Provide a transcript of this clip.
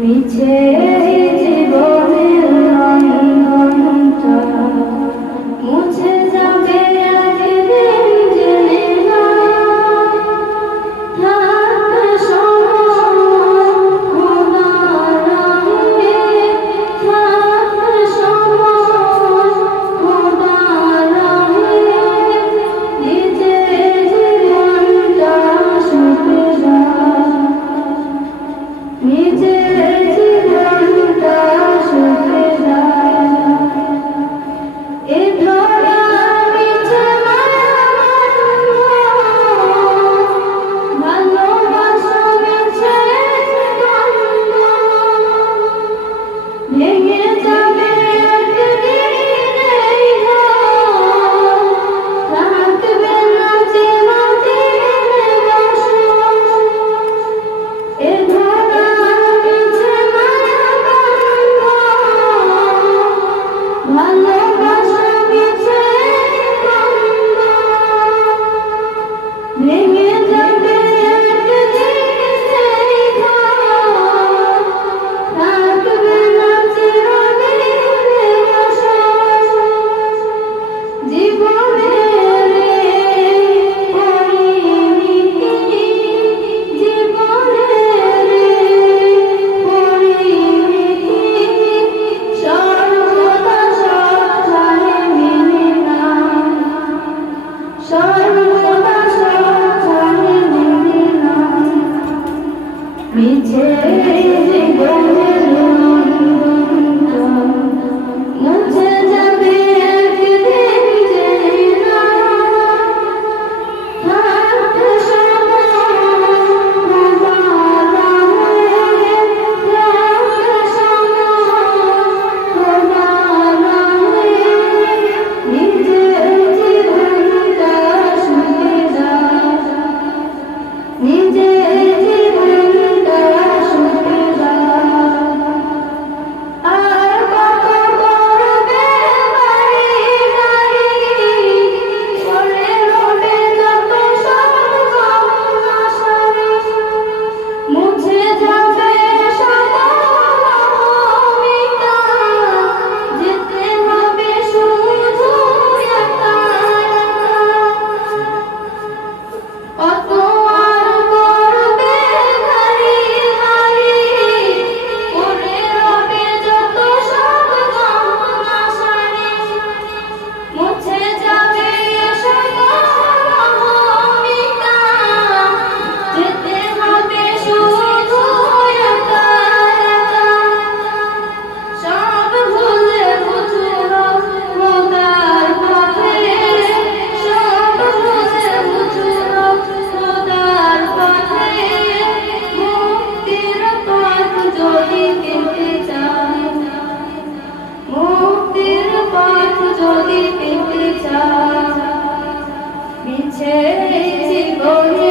মিছে জীবনের রন্ধনটা মুছে যাবে একদিন জেনে না থাকবে সময়, খোদার রঙে থাকবে সময়, খোদার রঙে নিজে জীবনটা শুধু যা। নিজে মিছে শান্তি পেতে চায় মিছে জীবনে